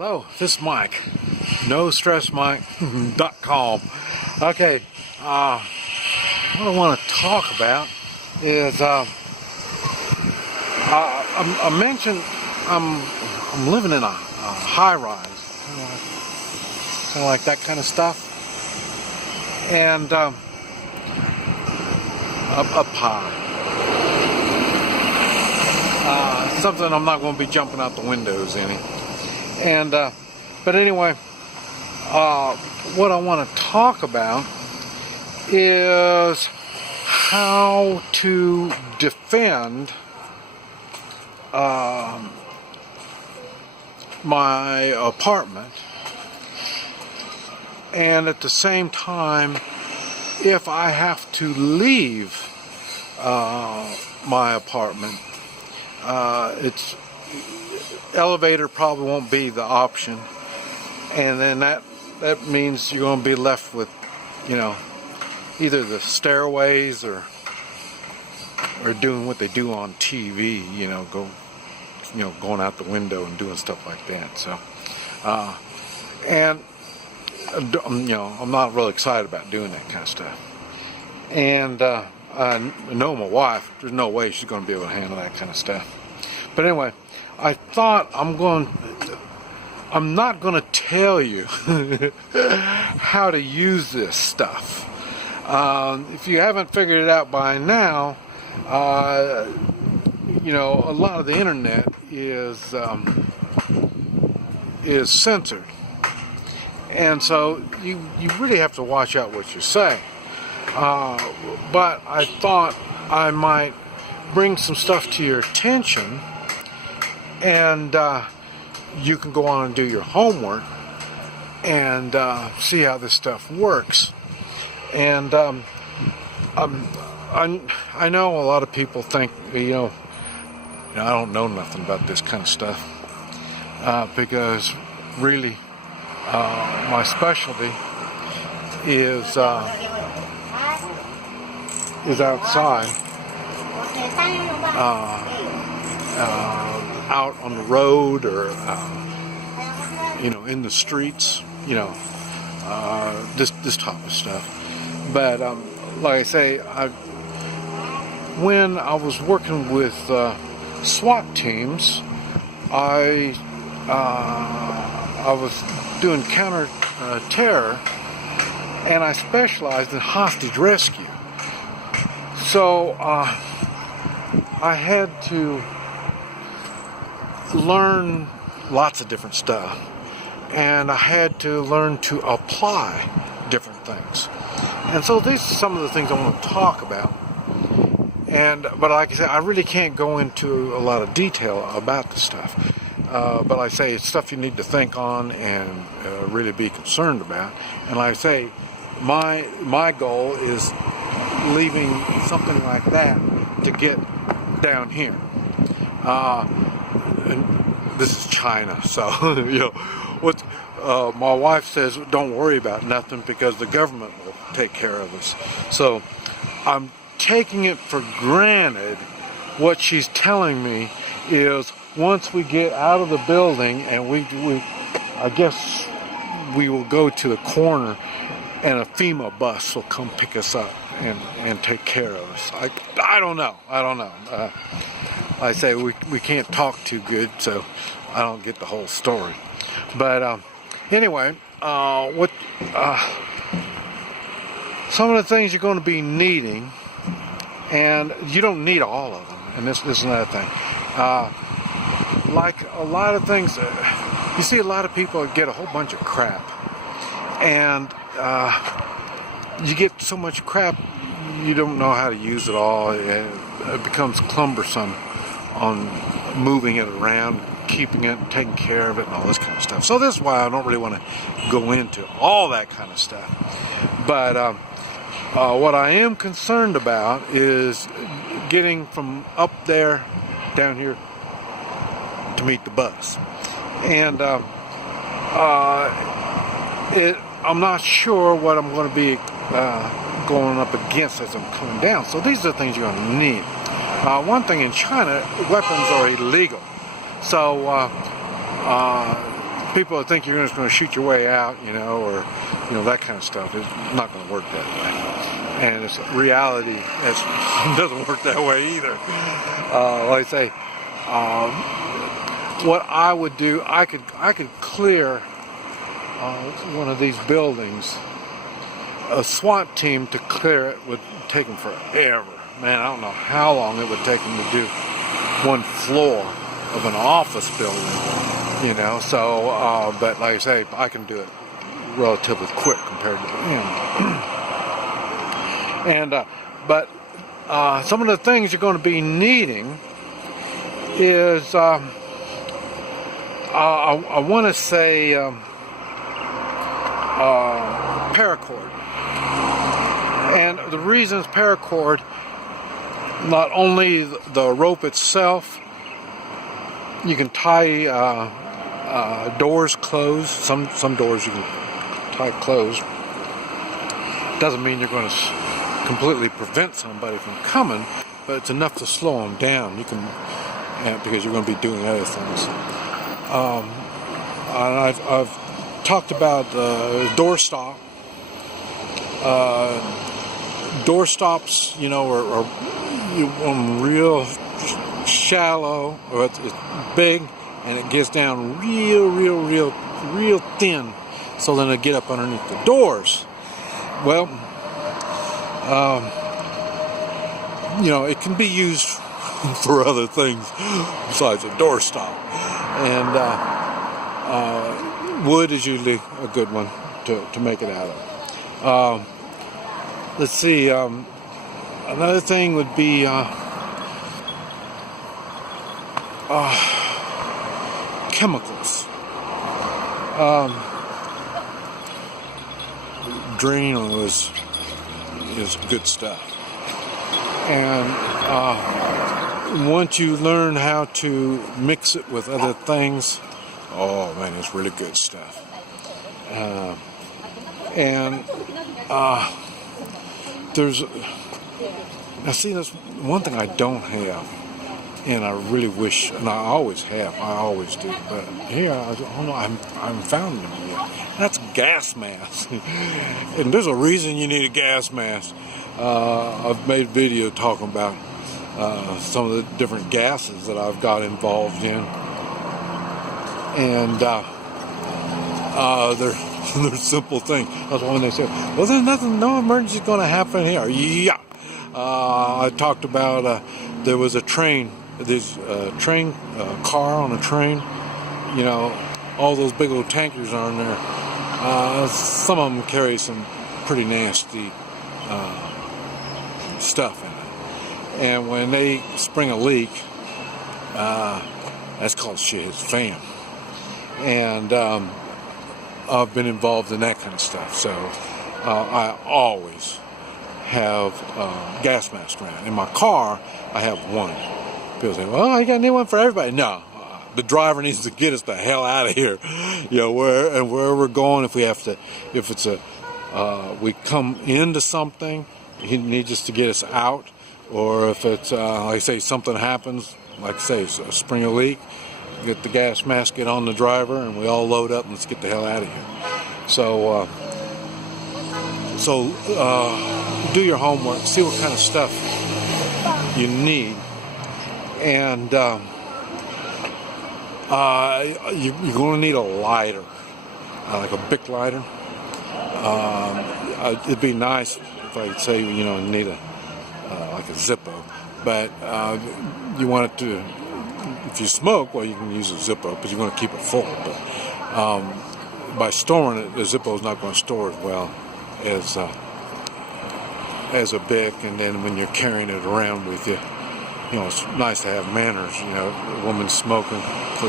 So, this is Mike, NoStressMike.com. Okay, what I want to talk about is I mentioned I'm living in a high-rise, kind of like that kind of stuff, and up high. Something I'm not going to be jumping out the windows in it. And but anyway, what I want to talk about is how to defend my apartment, and at the same time, if I have to leave my apartment, it's elevator probably won't be the option, and then that means you're going to be left with, either the stairways or doing what they do on TV, going out the window and doing stuff like that. So, and I'm not really excited about doing that kind of stuff. And I know my wife, there's no way she's going to be able to handle that kind of stuff. But anyway, I thought I'm not going to tell you how to use this stuff. If you haven't figured it out by now, a lot of the internet is censored, and so you really have to watch out what you say. But I thought I might bring some stuff to your attention, and you can go on and do your homework and see how this stuff works. And I know a lot of people think, I don't know nothing about this kind of stuff, because really my specialty is outside, out on the road, or in the streets, this type of stuff. But like I say, when I was working with SWAT teams, I was doing counter terror, and I specialized in hostage rescue. So I had to learn lots of different stuff, and I had to learn to apply different things. And so these are some of the things I want to talk about. But like I said, I really can't go into a lot of detail about this stuff. But like I say, it's stuff you need to think on and really be concerned about. And like I say, my goal is leaving something like that to get down here. And this is China, so my wife says, don't worry about nothing because the government will take care of us. So I'm taking it for granted. What she's telling me is once we get out of the building and I guess we will go to the corner and a FEMA bus will come pick us up and take care of us. I don't know. I say we can't talk too good, so I don't get the whole story. But anyway, some of the things you're going to be needing, and you don't need all of them. And this is another thing. Like a lot of things, you see a lot of people get a whole bunch of crap, and you get so much crap you don't know how to use it all. It becomes cumbersome on moving it around, keeping it, taking care of it, and all this kind of stuff. So this is why I don't really want to go into all that kind of stuff. But what I am concerned about is getting from up there down here to meet the bus. And I'm not sure what I'm going to be going up against as I'm coming down. So these are the things you're going to need. One thing in China, weapons are illegal. So people think you're just going to shoot your way out, or that kind of stuff. It's not going to work that way, and it's reality. It doesn't work that way either. Like I say, what I would do, I could clear one of these buildings. A SWAT team to clear it would take them forever. Man, I don't know how long it would take them to do one floor of an office building, so, but like I say, I can do it relatively quick compared to him. And, but some of the things you're going to be needing is, I want to say, paracord. And the reason it's paracord, not only the rope itself, you can tie doors closed. Some doors you can tie closed. Doesn't mean you're going to completely prevent somebody from coming, but it's enough to slow them down. You can, because you're going to be doing other things. And I've talked about door stop. Door stops, are real shallow, or it's big, and it gets down real thin, so then it get up underneath the doors. Well, it can be used for other things besides a door stop, and wood is usually a good one to make it out of. Let's see, another thing would be chemicals. Drano is good stuff. And once you learn how to mix it with other things, oh man, it's really good stuff. There's, now see, that's one thing I don't have, and I really wish, and I always have, I always do, but here, I don't know, I haven't found them yet. That's gas masks. And there's a reason you need a gas mask. I've made a video talking about some of the different gases that I've got involved in, and they're simple things. That's when they said, well, there's no emergency is going to happen here. Yeah. I talked about there was a train, car on a train, all those big old tankers are in there. Some of them carry some pretty nasty stuff in it. And when they spring a leak, that's called fan. And I've been involved in that kind of stuff, so I always have gas masks around. In my car, I have one. People say, well, you got a new one for everybody. No, the driver needs to get us the hell out of here. Where we're going, if it's we come into something, he needs us to get us out, or if it's, like I say, something happens, like I say, a spring a leak, get the gas mask, get on the driver, and we all load up and let's get the hell out of here. So do your homework, see what kind of stuff you need, and you're going to need a lighter, like a Bic lighter. It'd be nice if I could say, you need like a Zippo, but you want it to. If you smoke, well, you can use a Zippo, but you want to keep it full. But by storing it, the Zippo is not going to store as well as a Bic. And then when you're carrying it around with you, it's nice to have manners. A woman's smoking, pull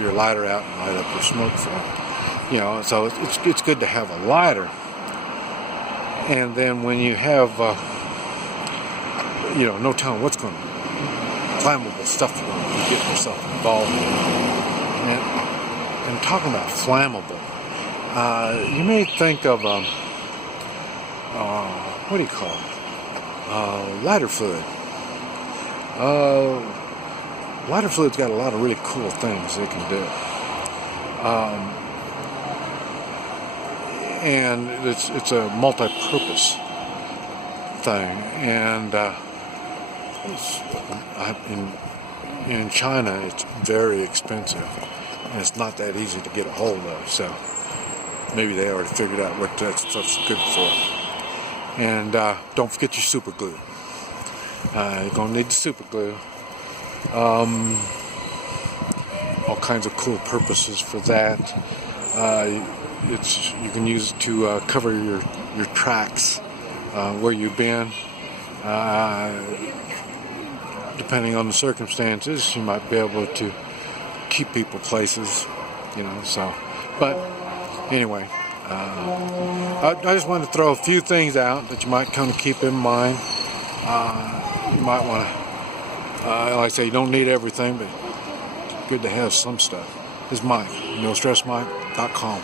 your lighter out and light up your smoke for it. So it's good to have a lighter. And then when you have, no telling what's going to flammable stuff you get yourself involved in. And talking about flammable, you may think of what do you call it? Lighter fluid. Lighter fluid's got a lot of really cool things it can do. and it's a multi-purpose thing, and in China it's very expensive, and it's not that easy to get a hold of. So maybe they already figured out what that stuff's good for. And don't forget your super glue. You're gonna need the super glue. All kinds of cool purposes for that. You can use it to cover your tracks where you've been. Depending on the circumstances, you might be able to keep people places, so. But anyway, I just wanted to throw a few things out that you might kind of keep in mind. You might want to, like I say, you don't need everything, but it's good to have some stuff. This is Mike, NoStressMike.com.